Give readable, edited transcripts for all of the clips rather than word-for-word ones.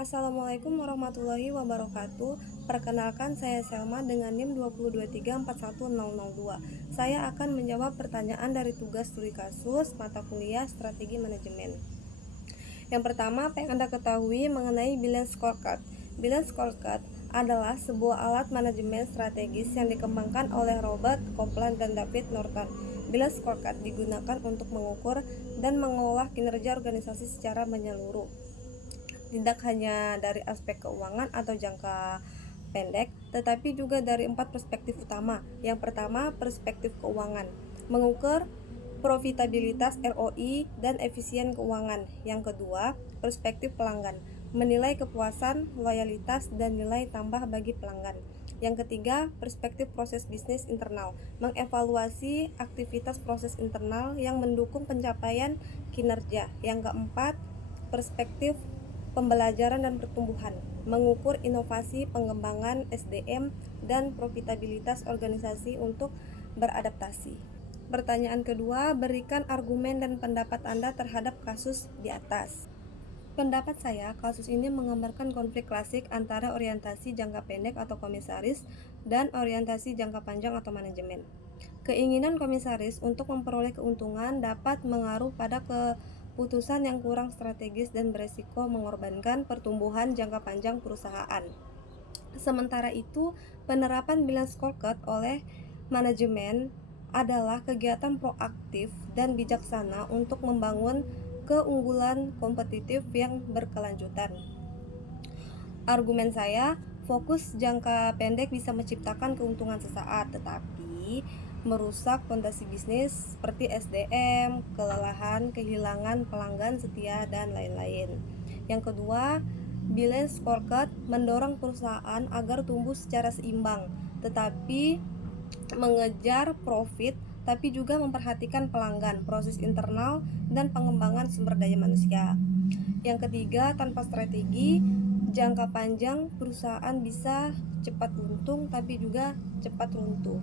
Assalamualaikum warahmatullahi wabarakatuh. Perkenalkan, saya Selma dengan NIM 202341002. Saya akan menjawab pertanyaan dari tugas studi kasus mata kuliah Strategi Manajemen. Yang pertama, apa yang Anda ketahui mengenai Balance Scorecard? Balance Scorecard adalah sebuah alat manajemen strategis yang dikembangkan oleh Robert Kaplan dan David Norton. Balance Scorecard digunakan untuk mengukur dan mengolah kinerja organisasi secara menyeluruh, tidak hanya dari aspek keuangan atau jangka pendek, tetapi juga dari 4 perspektif utama. Yang pertama, perspektif keuangan, mengukur profitabilitas ROI dan efisien keuangan. Yang kedua, perspektif pelanggan, menilai kepuasan, loyalitas, dan nilai tambah bagi pelanggan. Yang ketiga, perspektif proses bisnis internal, mengevaluasi aktivitas proses internal yang mendukung pencapaian kinerja. Yang keempat, perspektif pembelajaran dan pertumbuhan, mengukur inovasi, pengembangan SDM, dan profitabilitas organisasi untuk beradaptasi. Pertanyaan kedua, berikan argumen dan pendapat Anda terhadap kasus di atas. Pendapat saya, kasus ini menggambarkan konflik klasik antara orientasi jangka pendek atau komisaris dan orientasi jangka panjang atau manajemen. Keinginan komisaris untuk memperoleh keuntungan dapat mengaruh pada keputusan yang kurang strategis dan beresiko mengorbankan pertumbuhan jangka panjang perusahaan. Sementara itu, penerapan balance scorecard oleh manajemen adalah kegiatan proaktif dan bijaksana untuk membangun keunggulan kompetitif yang berkelanjutan. Argumen saya, fokus jangka pendek bisa menciptakan keuntungan sesaat, tetapi merusak fondasi bisnis seperti SDM, kelelahan, kehilangan pelanggan setia, dan lain-lain. Yang kedua, balance scorecard mendorong perusahaan agar tumbuh secara seimbang, tetapi mengejar profit, tapi juga memperhatikan pelanggan, proses internal, dan pengembangan sumber daya manusia. Yang ketiga, tanpa strategi jangka panjang perusahaan bisa cepat untung tapi juga cepat runtuh.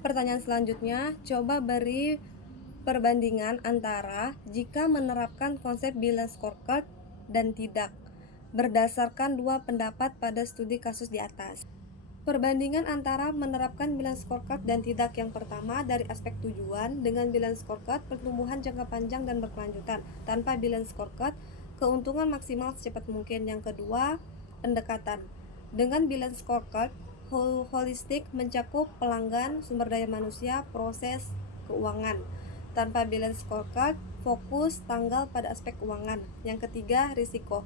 Pertanyaan selanjutnya, coba beri perbandingan antara jika menerapkan konsep balance scorecard dan tidak, berdasarkan dua pendapat pada studi kasus di atas. Perbandingan antara menerapkan balance scorecard dan tidak. Yang pertama, dari aspek tujuan, dengan balance scorecard pertumbuhan jangka panjang dan berkelanjutan. Tanpa balance scorecard, keuntungan maksimal secepat mungkin. Yang kedua, pendekatan. Dengan balance scorecard holistik, mencakup pelanggan, sumber daya manusia, proses, keuangan. Tanpa balance scorecard, fokus tanggal pada aspek keuangan. Yang ketiga, risiko.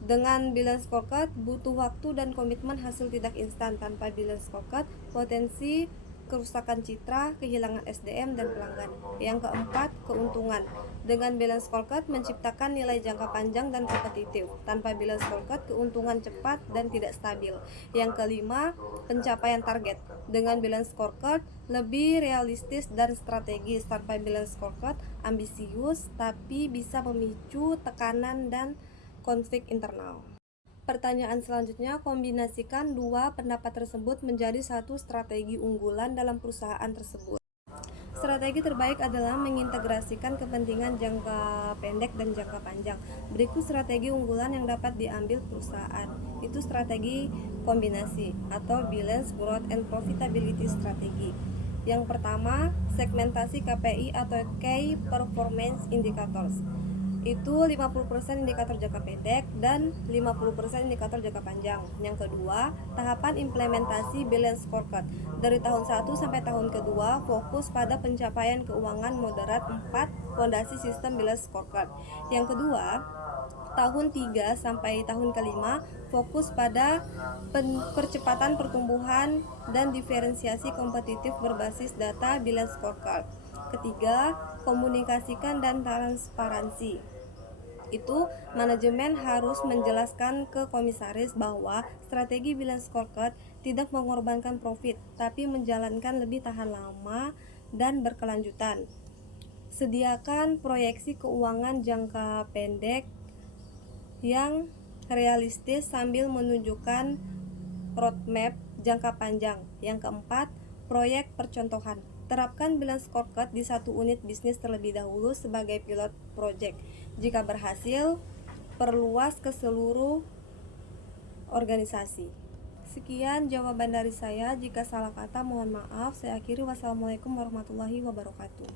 Dengan balance scorecard butuh waktu dan komitmen, hasil tidak instan. Tanpa balance scorecard, potensi kerusakan citra, kehilangan SDM dan pelanggan. Yang keempat, keuntungan. Dengan balance scorecard menciptakan nilai jangka panjang dan kompetitif. Tanpa balance scorecard, keuntungan cepat dan tidak stabil. Yang kelima, pencapaian target. Dengan balance scorecard lebih realistis dan strategis. Tanpa balance scorecard, ambisius tapi bisa memicu tekanan dan konflik internal. Pertanyaan selanjutnya, kombinasikan dua pendapat tersebut menjadi satu strategi unggulan dalam perusahaan tersebut. Strategi terbaik adalah mengintegrasikan kepentingan jangka pendek dan jangka panjang. Berikut strategi unggulan yang dapat diambil perusahaan. Itu strategi kombinasi atau balance growth and profitability strategi. Yang pertama, segmentasi KPI atau Key Performance Indicators. Itu 50% indikator jangka pendek dan 50% indikator jangka panjang. Yang kedua, tahapan implementasi balance scorecard. Dari tahun 1 sampai tahun kedua, fokus pada pencapaian keuangan moderat 4, fondasi sistem balance scorecard. Yang kedua, tahun 3 sampai tahun kelima, fokus pada percepatan pertumbuhan dan diferensiasi kompetitif berbasis data balance scorecard. Ketiga, komunikasikan dan transparansi. Itu manajemen harus menjelaskan ke komisaris bahwa strategi balance scorecard tidak mengorbankan profit, tapi menjalankan lebih tahan lama dan berkelanjutan. Sediakan proyeksi keuangan jangka pendek yang realistis sambil menunjukkan roadmap jangka panjang. Yang keempat, proyek percontohan. Terapkan balance scorecard di satu unit bisnis terlebih dahulu sebagai pilot project. Jika berhasil, diperluas ke seluruh organisasi. Sekian jawaban dari saya. Jika salah kata mohon maaf. Saya akhiri. Wassalamualaikum warahmatullahi wabarakatuh.